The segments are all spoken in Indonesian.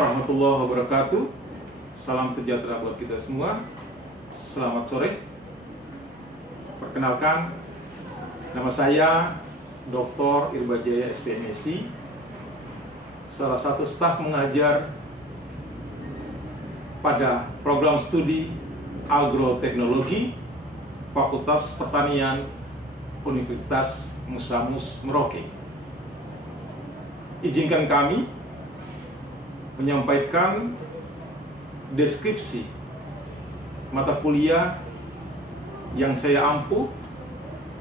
warahmatullahi wabarakatuh. Salam sejahtera buat kita semua. Selamat sore. Perkenalkan, nama saya Dr. Irbajaya SPMSI, salah satu staf mengajar pada program studi Agroteknologi Fakultas Pertanian Universitas Musamus Merauke. Izinkan kami menyampaikan deskripsi mata kuliah yang saya ampuh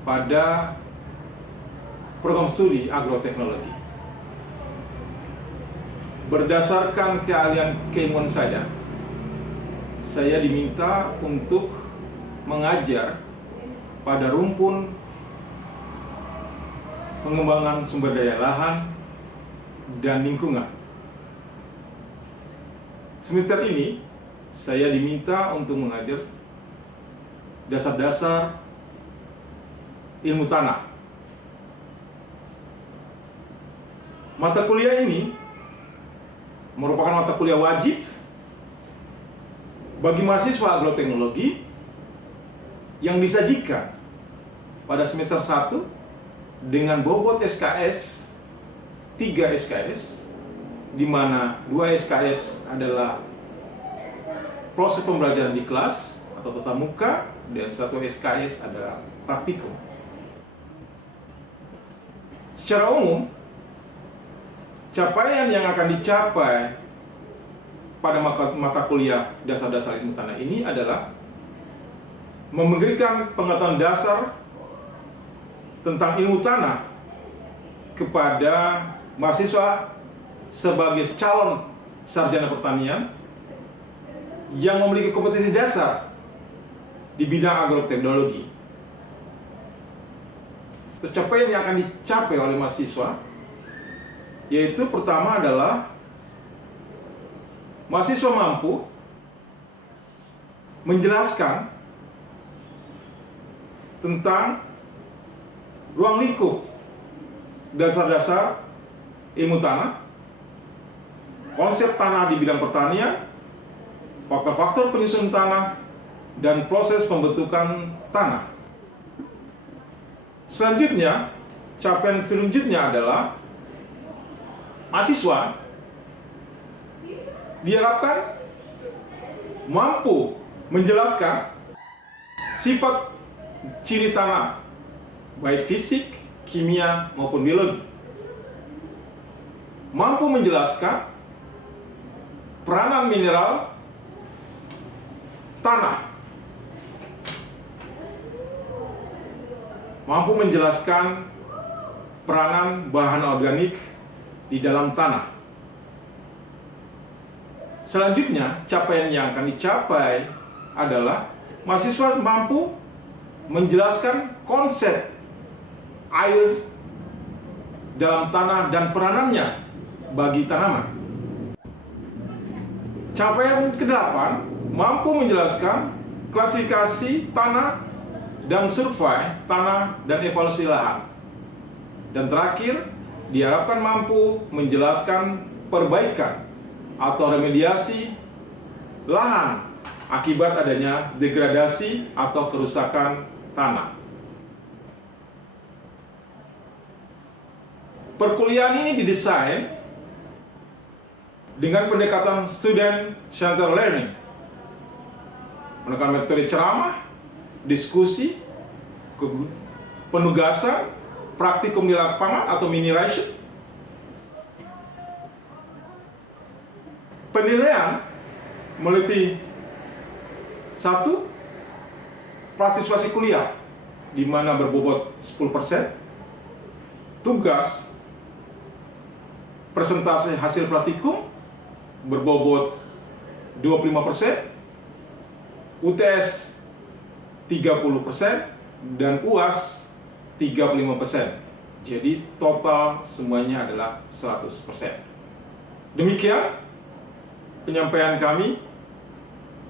pada program studi agroteknologi. Berdasarkan keahlian keilmuan saya diminta untuk mengajar pada rumpun pengembangan sumber daya lahan dan lingkungan. Semester ini, saya diminta untuk mengajar dasar-dasar ilmu tanah. Mata kuliah ini merupakan mata kuliah wajib bagi mahasiswa agroteknologi yang disajikan pada semester 1 dengan bobot SKS 3 SKS, di mana 2 SKS adalah proses pembelajaran di kelas atau tatap muka dan 1 SKS adalah praktikum. Secara umum, capaian yang akan dicapai pada mata kuliah dasar-dasar ilmu tanah ini adalah memberikan pengetahuan dasar tentang ilmu tanah kepada mahasiswa sebagai calon sarjana pertanian yang memiliki kompetensi dasar di bidang agroteknologi. Pencapaian yang akan dicapai oleh mahasiswa yaitu pertama adalah mahasiswa mampu menjelaskan tentang ruang lingkup dasar-dasar ilmu tanah, konsep tanah di bidang pertanian, faktor-faktor penyusun tanah, dan proses pembentukan tanah. Selanjutnya, capaian selanjutnya adalah mahasiswa diharapkan mampu menjelaskan sifat ciri tanah, baik fisik, kimia, maupun biologi. Mampu menjelaskan peranan mineral tanah, mampu menjelaskan peranan bahan organik di dalam tanah. Selanjutnya, capaian yang akan dicapai adalah mahasiswa mampu menjelaskan konsep air dalam tanah dan peranannya bagi tanaman. Capaian ke-8, mampu menjelaskan klasifikasi tanah dan survei tanah dan evaluasi lahan. Dan terakhir, diharapkan mampu menjelaskan perbaikan atau remediasi lahan akibat adanya degradasi atau kerusakan tanah. Perkuliahan ini didesain dengan pendekatan student-centered learning, menggunakan metode ceramah, diskusi, penugasan, praktikum di lapangan atau mini ration. Penilaian meliputi 1. Partisipasi kuliah, di mana berbobot 10%, tugas persentase hasil praktikum berbobot 25%, UTS 30%, dan UAS 35%. Jadi total semuanya adalah 100%. Demikian penyampaian kami.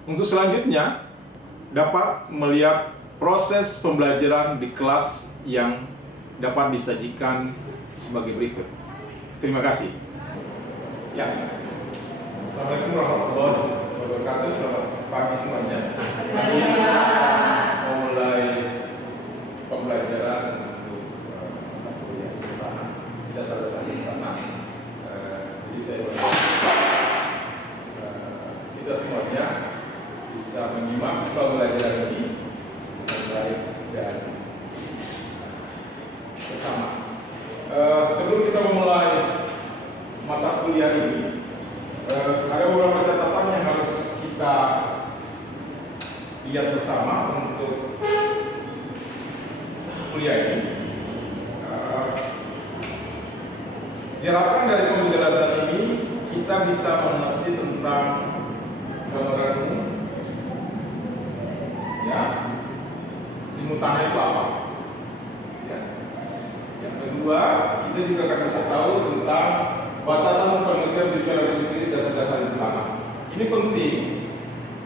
Untuk selanjutnya dapat melihat proses pembelajaran di kelas yang dapat disajikan sebagai berikut. Terima kasih. Ya. Assalamualaikum warahmatullahi wabarakatuh. Selamat pagi semuanya. Hari ini mau mulai pembelajaran untuk mata kuliah tanah, dasar-dasar tanah. Jadi saya berharap kita semuanya bisa menyimak pembelajaran ini dengan baik dan bersama. Sebelum kita memulai mata kuliah ini, ada beberapa catatan yang harus kita lihat bersama untuk kuliah ini. Diharapkan dari pembelajaran ini kita bisa mengerti tentang gambaran umum, ya, ilmu tanah itu apa. Ya. Yang kedua, kita juga akan bisa tahu tentang batasan penelitian tujuan dari sendiri dasar-dasar ilmu tanah. Ini penting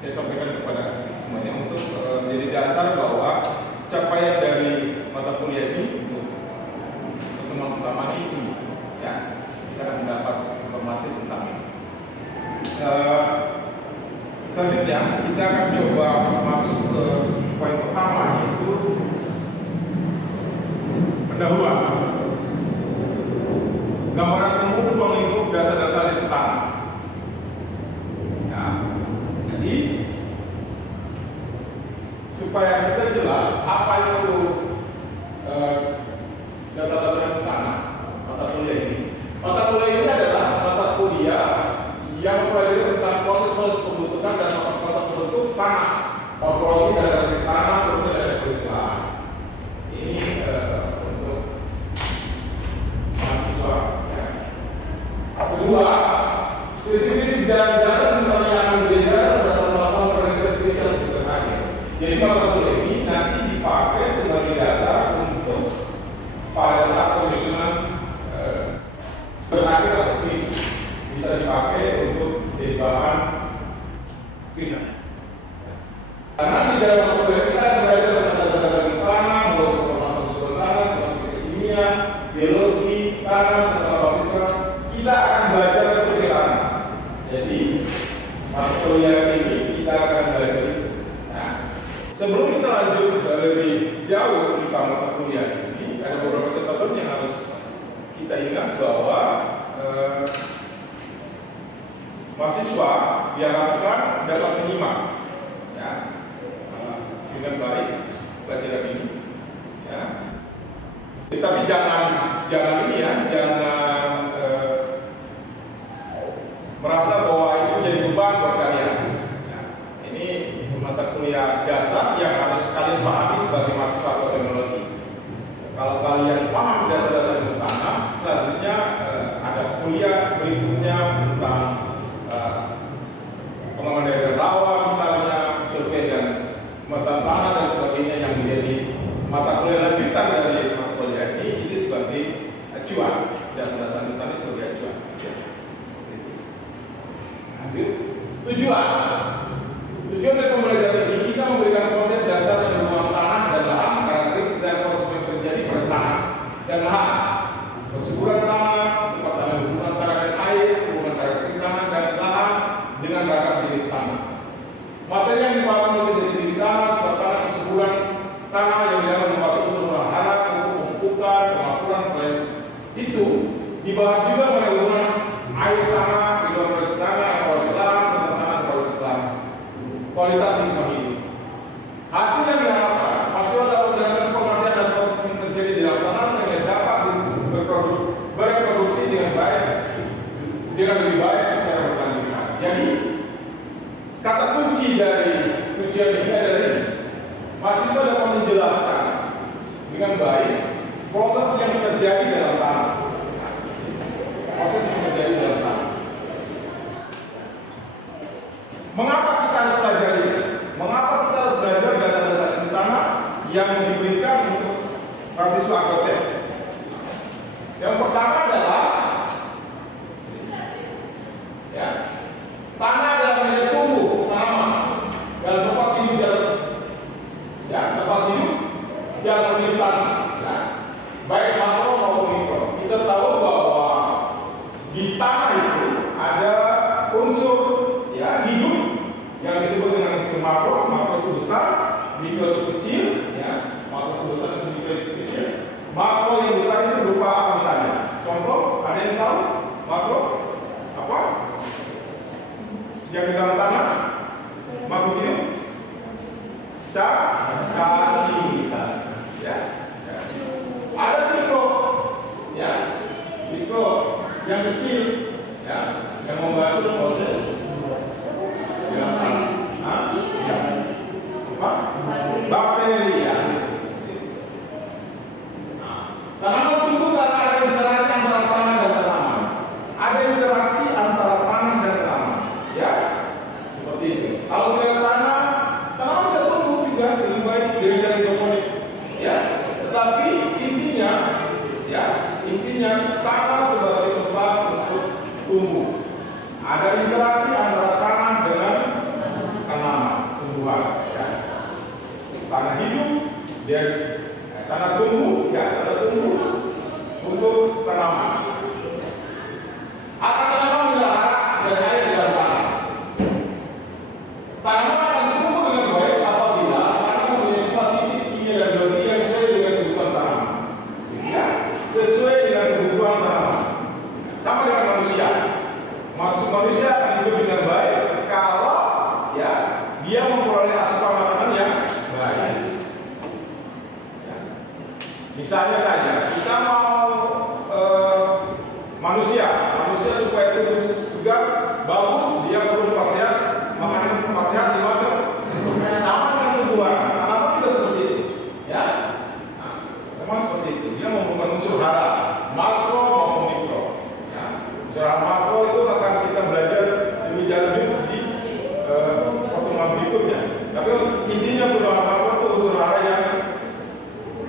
saya sampaikan kepada semuanya untuk menjadi dasar bahwa capaian dari mata kuliah ini untuk pertemuan pertama ini, ya, kita akan mendapat informasi tentang ini. Selanjutnya kita akan coba masuk ke poin pertama, yaitu pendahuluan. Gambaran umum ruang lingkup dasar-dasar ilmu tanah. Ya, jadi supaya kita jelas apa itu dasar-dasar ilmu tanah mata kuliah ini. Mata kuliah ini adalah mata kuliah yang mempelajari tentang proses-proses pembentukan dan faktor pembentuk tanah, morfologi dasar tanah serta dari peristilaan. Ini untuk mahasiswa. Kedua, prinsip-prinsip dan dasar tentang yang akan menjadi dasar melakukan penetrasi dan tugas akhir. Jadi mata kuliah ini nanti dipakai sebagai dasar untuk pada saat penyusunan tugas akhir atau skripsi, bisa dipakai untuk jadi bahan skripsi. Karena di dalam mata kuliah kita belajar tentang dasar-dasar tanah, mulai struktur tanah, seperti kimia, biologi, tanah, serta mahasiswa. Kita akan belajar seperti tanah. Jadi mata kuliah ini kita akan belajar. Nah, sebelum kita lanjut lebih jauh tentang mata kuliah ini, ada beberapa catatan yang harus kita ingat bahwa mahasiswa diharapkan dapat menyimak, ya, dengan baik pelajaran ini, ya. Tapi jangan ini ya, jangan merasa bahwa itu menjadi beban buat kalian. Nah, ini mata kuliah dasar yang harus kalian pahami sebagai mahasiswa atau teknologi. Kalau kalian paham dasar-dasar ilmu tanah, selanjutnya ada kuliah berikutnya tentang pengembangan daerah rawa, misalnya survei dan pemetaan tanah dan sebagainya yang menjadi mata kuliah lanjutan dari mata kuliah ini sebagai acuan, dasar-dasar ilmu tanah sebagai acuan. Tujuan dari pembelajaran ini kita memberikan konsep dasar dan hubungan tanah dan lahan, karakteristik dan proses yang terjadi pada tanah dan lahan, kesuburan tanah, tempat tanah, hubungan tanah dan air, hubungan karakteristik tanah dan lahan dengan ragam jenis tanah. Materi yang dibahas mengenai jenis tanah, sifat tanah, kesuburan tanah yang dalam membahas unsur lahan, pemupukan, pengapuran. Selain itu dibahas juga mengenai hubungan air tanah, hidrometeorologi tanah, evaluasi lahan, serta tanah dan kualitas lahan, kualitas lingkungan hidup. Hasil yang diharapkan mahasiswa dapat berdasarkan pengertian dan proses yang terjadi di dalam tanah sehingga dapat berproduksi dengan baik, dengan lebih baik secara berkelanjutan. Jadi kata kunci dari tujuan ini adalah ini: mahasiswa dapat menjelaskan dengan baik proses yang terjadi dalam tanah. Proses yang terjadi dalam tanah. Mengapa kita harus belajar ini? Mengapa kita harus belajar dasar-dasar ilmu tanah yang diberikan untuk mahasiswa agrotek? Yang pertama adalah, ya, tanah adalah media tumbuh tanaman dan tempat hidup ya, tempat hidup jasad hidup tanah, ya, baik makro maupun mikro. Kita tahu bahwa di tanah itu ada unsur mikro itu kecil, ya, makro itu besar itu mikro itu kecil, makro yang besar itu berupa apa misalnya? Contoh, ada yang tahu makro apa? Yang di dalam tanah, makro ini, cacing misalnya, ya. Ada mikro, ya, mikro yang kecil, ya, yang membantu proses, ya, bakteri, ya. Tanaman tumbuh karena ada interaksi antara tanah dan tanaman. Ada interaksi antara tanah dan tanaman, ya, seperti itu. Kalau tidak tanah, tanaman bisa tumbuh juga lebih baik dari cara hidroponik, ya. Tetapi intinya, ya, intinya tanah sebagai tempat untuk tumbuh. Ada interaksi antara tanah dengan tanaman, tumbuhan, ya. Tanah hidup, dia tanah tumbuh, ya, tanah tumbuh untuk tanaman. Akan tanaman melihara dan air di dalam tanah. Tanaman akan tumbuh dengan baik apabila tanaman mempunyai sifat fisik, kimia, dan biologi yang sesuai dengan kebutuhan tanaman. Ya, sesuai dengan kebutuhan tanaman. Sama dengan manusia. Manusia akan hidup dengan baik kalau, ya, dia memperoleh asupan makanan yang baik. Misalnya saja, kita mau manusia supaya itu segar, bagus, dia perlu tempat sehat, makanan tempat sehat di masa sama dengan tumbuhan. Tanaman juga seperti itu, ya. Nah, sama seperti itu. Dia memerlukan unsur hara, makro maupun mikro. Ya. Unsur hara makro itu akan kita belajar lebih lanjut di pertemuan berikutnya. Tapi intinya unsur hara makro itu unsur hara yang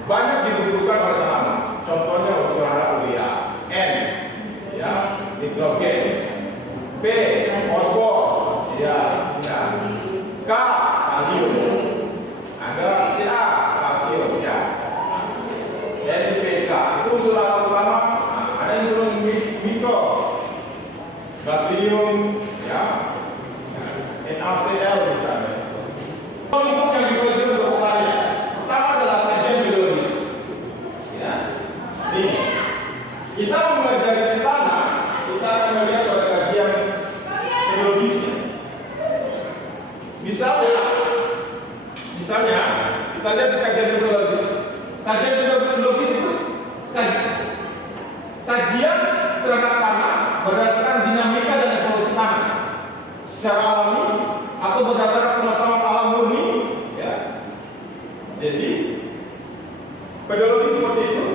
banyak dibutuhkan oleh tanaman. Contohnya unsur hara urea, N, ya, nitrogen, P, fosfor, ya, ya, K, kalium, ada Ca, kalsium, ya, NPK. Itu unsur hara utama. Ada unsur mikro, natrium, ya, NaCl misalnya. Untuk yang dipelajari untuk pengaruhnya, pertama adalah kajian biologis. Ya, ini kita mempelajari tanah, kita akan melihat pada kajian biologisnya. Misalnya kita lihat di kajian biologis. Kajian biologis itu kajian terhadap tanah berdasarkan dinamika dan evolusi tanah secara alami atau berdasarkan pengetahuan alam murni, ya. Jadi pedologi seperti itu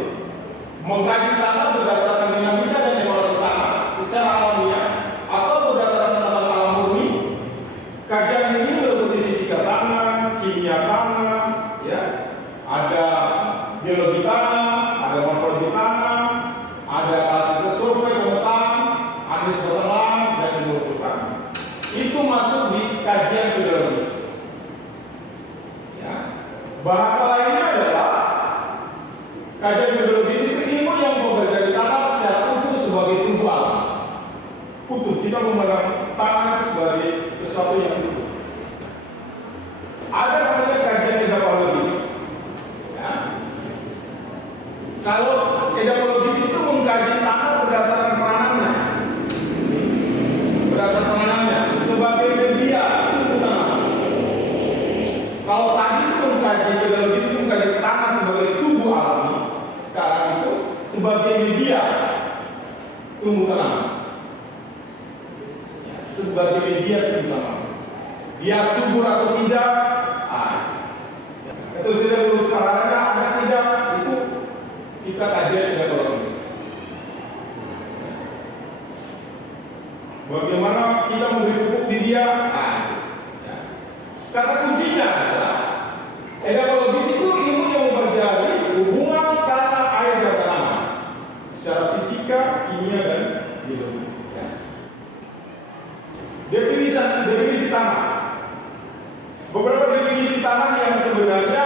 mengkaji tanah berdasarkan dinamika dan evolusi tanah secara alamiah atau berdasarkan pengetahuan alam murni. Kajian ini meliputi fisika tanah, kimia tanah, ya. Ada biologi tanah, ada morfologi tanah, ada alat survei pemetaan, analisis peternakan dan ilmu tanah. Itu masuk di kajian biologis. Ya. Bahasa lainnya adalah kajian biologis itu ilmu yang mempelajari tanah secara utuh sebagai tubuh alam. Utuh, kita memandang tanah sebagai sesuatu yang utuh. Ada namanya kajian edapologis. Ya. Kalau edapologis itu mengkaji tanah berdasarkan peranannya. Berdasarkan peranannya sebagai media tumbuh tanaman. Kalau tadi itu mengkaji biologis itu mengkaji tanah sebagai tubuh alami, sekarang itu sebagai media tumbuh tanaman. Ya, sebagai media tumbuh tanaman. Dia subur atau tidak? Itu sudah lulus sarana ada tidak? Itu kita kajian edapologis. Bagaimana kita memberi pupuk di dia? Kata kuncinya adalah edapologis itu ilmu yang mempelajari hubungan tanah, air, dan tanaman secara fisika, kimia, dan biologi. Ya. Definisi tanah. Beberapa definisi tanah yang sebenarnya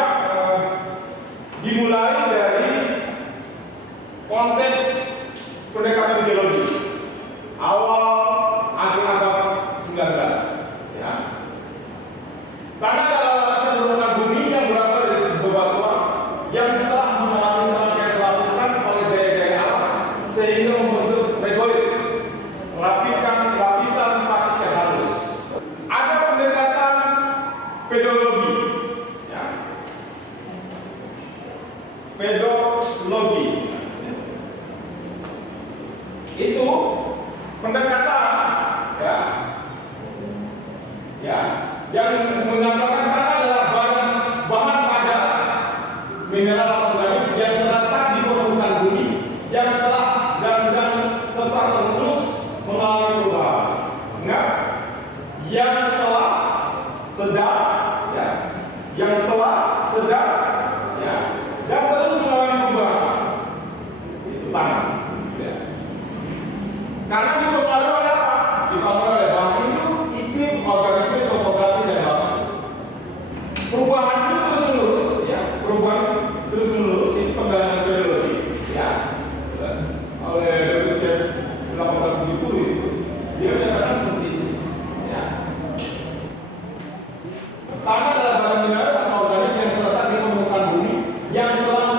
dimulai dari konteks pendekatan geologi awal akhir abad 19, ya. Tanah adalah lapisan permukaan bumi yang logi. Itu pendekatan ya, yang mengatakan tanah adalah bahan padat mineral organik yang terletak di permukaan bumi yang telah dan sedang serta terus mengalami perubahan. Ingat, yang telah sedang dan terus mengalami perubahan. Itu tanah. Karena dipengaruhi oleh apa? Dipengaruhi oleh bahan itu, iklim, organisme, topografi dan laut. Perubahan itu terus menerus, perubahan terus menerus itu pengembangan geologi, oleh Dr. Jeff 1870 itu dia menyatakan seperti itu. Tanah adalah barang mineral atau organik yang terletak di permukaan bumi yang telah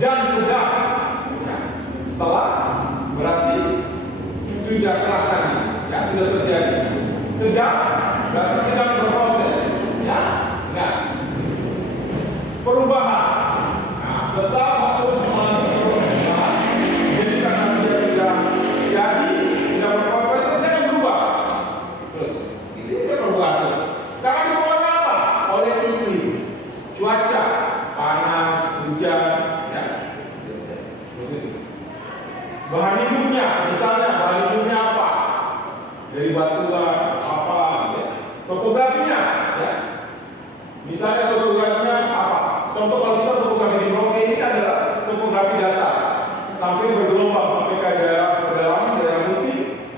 dan sedang telah berarti sudah terlaksana, sudah terjadi. Sedang berarti sedang berproses, perubahan. Tetap terus mengalami perubahan. Jadi karena dia sudah jadi, sudah berproses, sedang berubah. Terus, ini dia perubahan terus. Karena dipengaruhi apa? Oleh iklim, cuaca, panas, hujan, bahan hidupnya, misalnya bahan hidupnya apa? Dari batuan, apa? Topografinya, misalnya topografinya apa? Contoh kalau kita topografi di Merauke ini adalah topografi datar, sampai bergelombang, sampai ke daerah pedalaman, daerah Muti,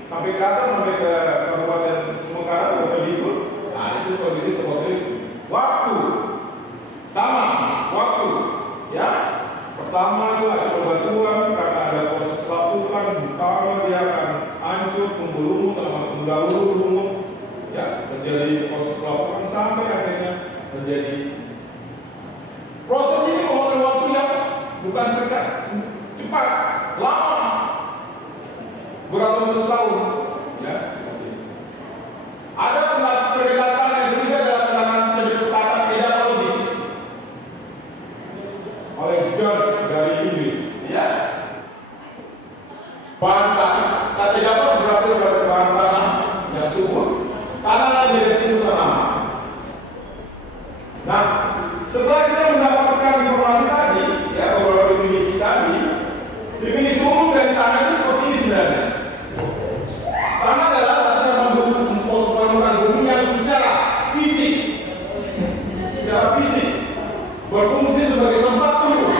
sampai ke atas, sampai ke Kabupaten Mekaran, Bogor. Nah, itu kondisi topografi. Waktu, sama, waktu, Pertama itu ada bebatuan karena ada proses pelapukan, pertama dia akan hancur, tumbuh lumut, mendahulu lumut, terjadi proses pelapukan sampai akhirnya terjadi. Proses ini memakan waktu yang bukan cepat, lama, beratus-ratus tahun, seperti itu. Ada pendekatan yang berbeda dalam pendekatan pedagogis oleh George dari Inggris, bahan tanah, kata dapat berarti bahan tanah yang subur, tanah yang menjadi utama. Nah, setelah kita mendapatkan informasi tadi, beberapa definisi tadi, definisi umum dari tanah itu seperti ini sebenarnya. Tanah adalah lapisan permukaan bumi yang secara fisik berfungsi sebagai tempat tumbuh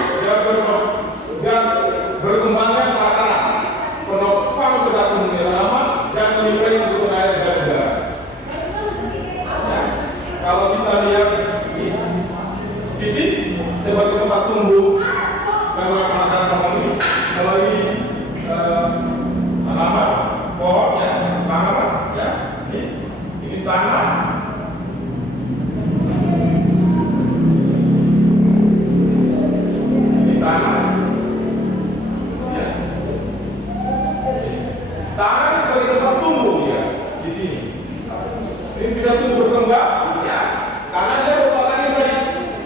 dan berkembangnya perakaran, penopang tergantung tanaman dan menyuplai kebutuhan air dan udara. Kalau kita lihat fisik sebagai tempat tumbuh dan perakaran tanaman ini, kalau ini tanaman, pohon, tanaman, ini tanah. Tanah sebagai tempat tumbuh di sini. Ini bisa tumbuh berkembang, karena dia merupakan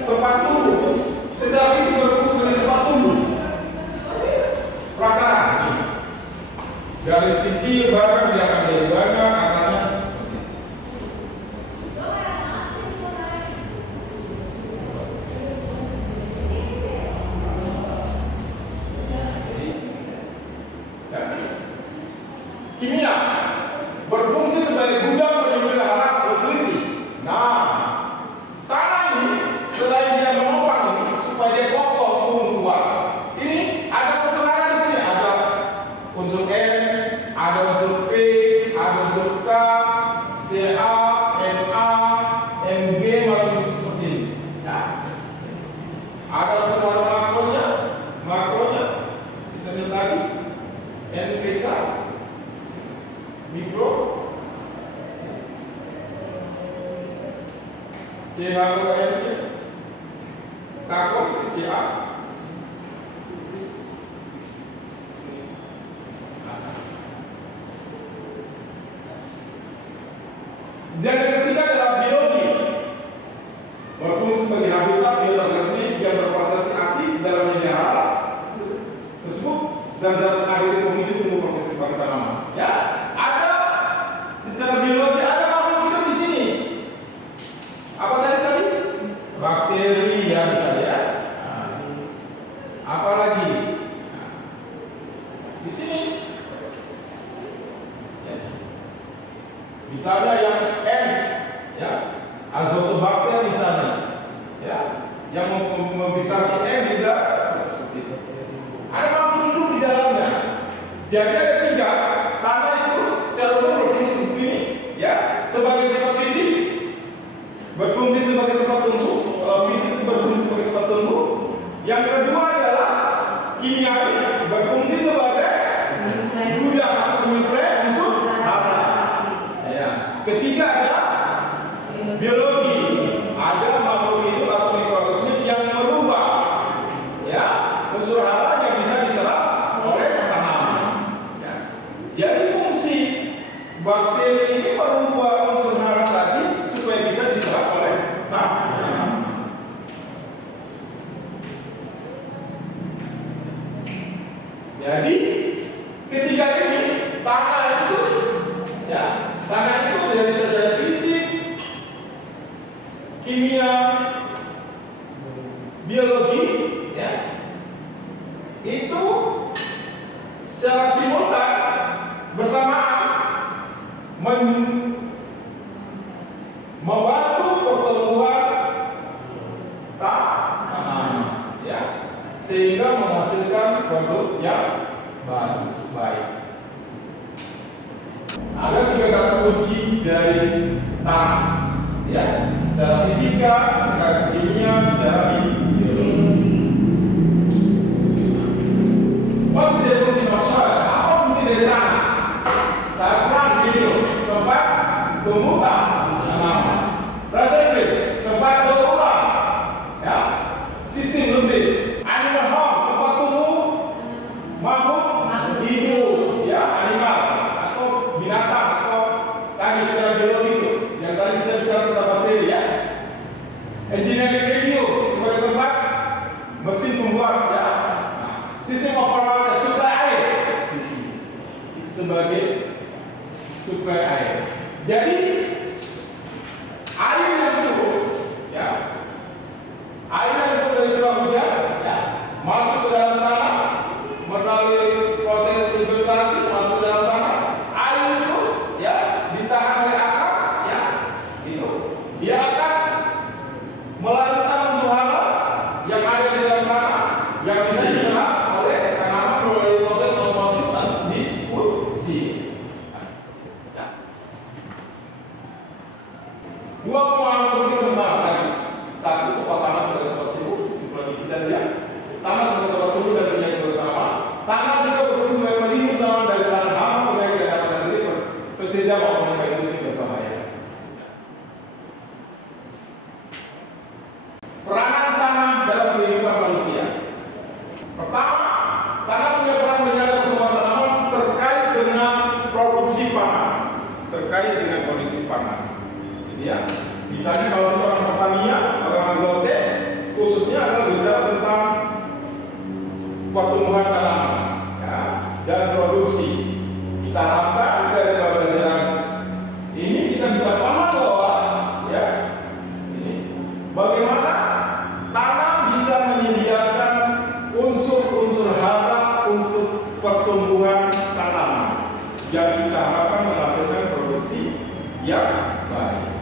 tempat tumbuh. Secara fisik berfungsi sebagai tempat tumbuh. Perakaran. Dari kecil bahkan dia akan jadi banyak katanya. Kimia berfungsi sebagai gudang penyelenggaraan nutrisi. Nah, tanah ini selain dia menopang ini supaya dia kokoh tumbuh kuat, ini ada unsur lain di sini. Ada unsur N, ada unsur P, ada unsur K, Ca, Na, Mg, macam seperti ini. Ada unsur makronya, bisa lihat lagi NPK. Mikro CHOM kakor CA dan yang ketiga adalah biologi, berfungsi sebagai habitat bioorganisme yang berproses Misalnya yang N, ya, azotobakter misalnya, ya, yang memfiksasi N juga seperti itu. Ada makhluk hidup di dalamnya. Jadi ada tiga. Tanah itu secara umum berfungsi ini, ya, sebagai sifat fisik, berfungsi sebagai tempat tumbuh. Kalau fisik berfungsi sebagai tempat tumbuh. Yang kedua adalah kimiawi, berfungsi sebagai gudang atau penyuplai unsur hara. Ya. Ketiga adalah biologi. Ada makhluk hidup atau mikroorganisme yang merubah, ya, unsur hara yang bisa diserap oleh tanaman. Ya. Jadi fungsi bakteri ini merubah unsur hara tadi supaya bisa diserap oleh tanaman. Jadi ketiga ini tanah itu, ya, tanah itu dari secara fisik, kimia, biologi, ya, itu secara simultan bersamaan membantu pertumbuhan tanaman, ya, sehingga menghasilkan produk yang baik. Ada tiga kata kunci dari tanah, ya, secara fisika, secara kimia, secara biologi. What is the function of soil? Apa fungsi dari tanah? Saya kurang video tempat tumbuh tanaman. Rasanya tempat berulang, ya, sistem lebih. Animal home, tempat tumbuh makhluk hidup, ya, animal atau binatang atau tadi secara biologi itu. Yang tadi kita bicara tentang bakteri, ya. Engineering radio sebagai tempat mesin pembuat, ya. Sistem overall suplai air di sini sebagai suplai air. Jadi air yang turun, ya, air yang turun dari curah hujan, ya, masuk ke dalam tanah melalui proses infiltrasi masuk ke dalam tanah. Air itu, ya, ditahan oleh akar, ya, itu dia akan melarutkan unsur hara yang ada di dalam tanah yang bisa diserap oleh tanaman melalui proses osmosis dan distribusi. Ya. Dua pemahaman penting tentang tadi. Satu, tempat tanah sebagai tempat tumbuh, kesimpulan kita lihat. Tanah sebagai tempat tumbuh dan penyakit terutama. Tanah juga berfungsi sebagai pelindung tanaman dari serangan hama, penyakit dan dapat diri pestisida maupun industri berbahaya. Peranan tanah dalam kehidupan manusia. Pertama, tanah punya peran menjaga pertumbuhan tanaman terkait dengan produksi pangan. Jadi, ya, misalnya kalau kita orang pertanian, orang agrotek, khususnya adalah bicara tentang pertumbuhan tanaman, ya, dan produksi. Kita harapkan dari pelajaran ini kita bisa paham bahwa, ya, ini bagaimana tanah bisa menyediakan unsur-unsur hara untuk pertumbuhan tanaman yang kita harapkan menghasilkan produksi yang baik.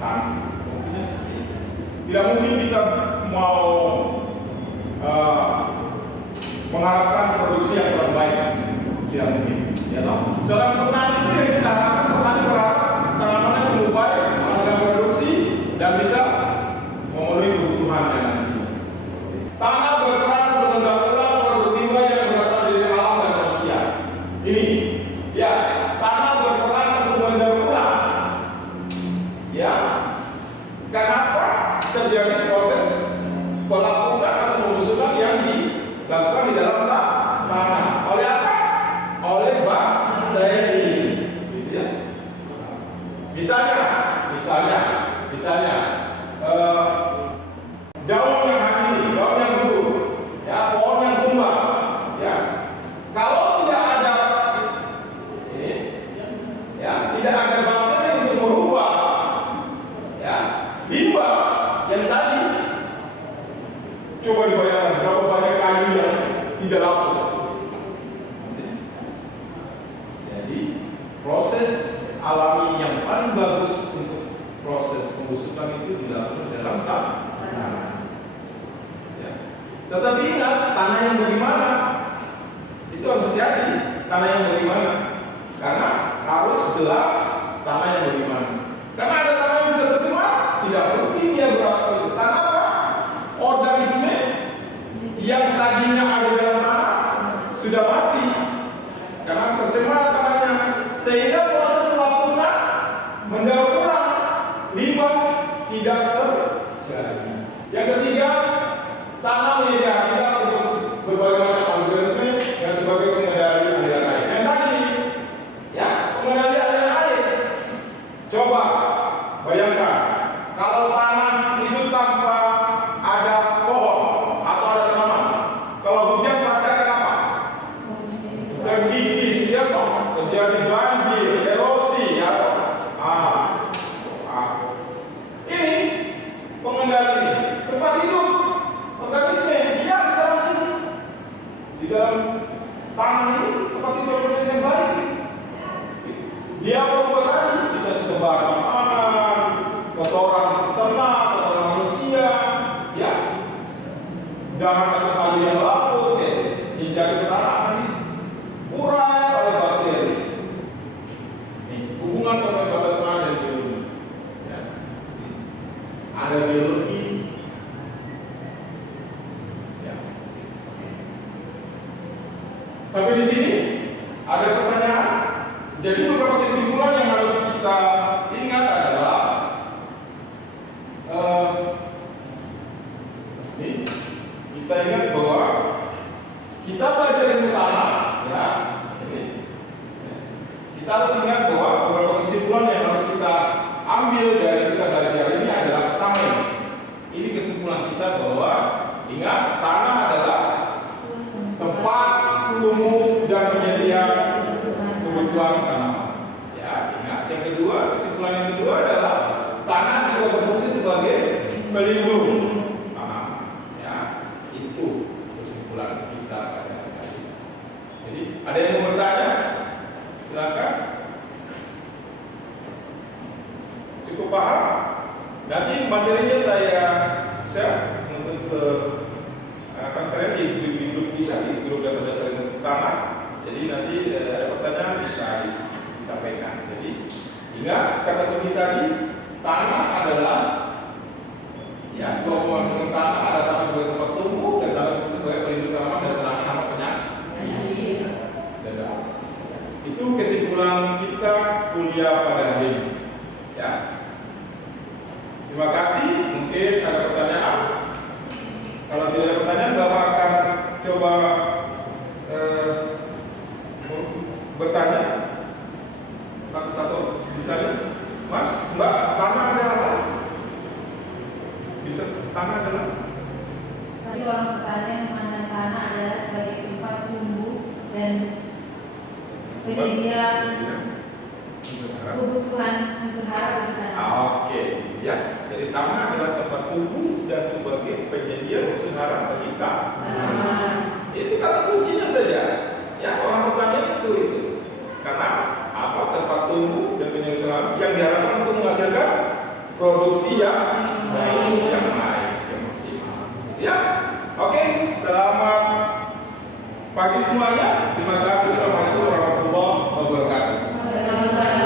Fungsinya seperti itu. Tidak mungkin kita mau mengharapkan produksi yang terbaik, tidak mungkin. Ya, toh? Seorang petani itu yang kita harapkan, petani berharap tanamannya tumbuh baik, menghasilkan produksi dan bisa memenuhi kebutuhannya nanti. Tanah berperan untuk mendaur ulang produk limbah yang berasal dari alam dan manusia. Ini, ya, tanah berperan untuk mendaur ulang. Ya, kenapa terjadi proses pelapukan atau pembusukan yang dilakukan di dalam tanah? Oleh apa? Oleh bakteri. Gitu, ya. Misalnya, daun yang hanyut, daun yang gugur, ya, pohon yang tumbang, ya. Kalau tidak ada ini, ya, tidak ada bakteri untuk merubah, ya, limbah yang tadi. Coba dibayangkan berapa banyak kayu yang tidak laku. Jadi proses Tetapi ingat, tanah yang bagaimana? Itu harus hati-hati, tanah yang bagaimana? Karena harus jelas tanah yang bagaimana. Karena ada tanah yang sudah tercemar, tidak mungkin dia berapa itu. Tanah apa? Organisme yang tadinya ada dalam tanah sudah mati karena tercemar tanahnya, sehingga proses lapukan mendaur ulang limbah tidak terjadi. Yang ketiga, tanah menjadi habitat untuk berbagai macam organisme dan sebagai pengendali aliran air. Yang tadi, ya, pengendali aliran air. Coba bayangkan kalau tanah itu tanpa ada pohon atau ada tanaman, kalau hujan pasti akan apa? Terkikis, ya toh, terjadi banjir, erosi, ya toh. Ini pengendali ini tempat hidup organisme dia di dalam sini, di dalam tanah ini tempat hidup organisme yang baik. Dia membuat tadi sisa-sisa bahan makanan, kotoran ternak, kotoran manusia, ya, dahan atau kayu yang laput, yang jatuh ke tanah ini urai oleh bakteri. Hubungan konservasi tanah dan biologi. Ya. Ada biologi. Ya. Sampai di sini ada pertanyaan. Jadi beberapa kesimpulan yang harus kita ingat adalah kita ingat bahwa kita belajar ilmu tanah, ya. Kita harus ingat bahwa beberapa kesimpulan yang harus kita ambil dari kita belajar ini adalah pertama ini kesimpulan kita bahwa ingat tanah adalah tempat tumbuh dan penyedia kebutuhan tanaman. Ya, ingat. Yang kedua, kesimpulan yang kedua adalah tanah juga berfungsi sebagai pelindung tanaman. Ya, itu kesimpulan kita pada hari ini. Jadi, ada yang mau bertanya? Silakan. Cukup paham? Nanti materinya saya share untuk ke konferen di grup kita, di grup dasar-dasar ilmu tanah. Jadi nanti ada pertanyaan bisa disampaikan. Jadi ingat kata kunci tadi, tanah adalah, ya, kelompok tanah ada tanah sebagai tempat tumbuh dan tanah sebagai pelindung tanaman dan tanah penyakit. Itu kesimpulan kita kuliah pada hari ini. Ya. Terima kasih. Mungkin ada pertanyaan. Kalau tidak ada pertanyaan, Bapak akan coba bertanya satu-satu. Bisa, Mas, Mbak, tanah adalah apa? Bisa, tanah adalah? Tadi orang bertanya memandang tanah adalah sebagai tempat tumbuh dan penyedia kebutuhan unsur hara bagi tanah. Oke, ya. Jadi tanah adalah tempat tumbuh dan sebagai penyedia unsur hara bagi tanah. Itu kata kuncinya saja. Ya, orang bertanya itu. Karena apa? Tempat tumbuh dan penyedia unsur hara yang diharapkan untuk menghasilkan produksi yang baik, yang maksimal. Ya, oke. Selamat pagi semuanya. Terima kasih. Assalamualaikum warahmatullahi wabarakatuh.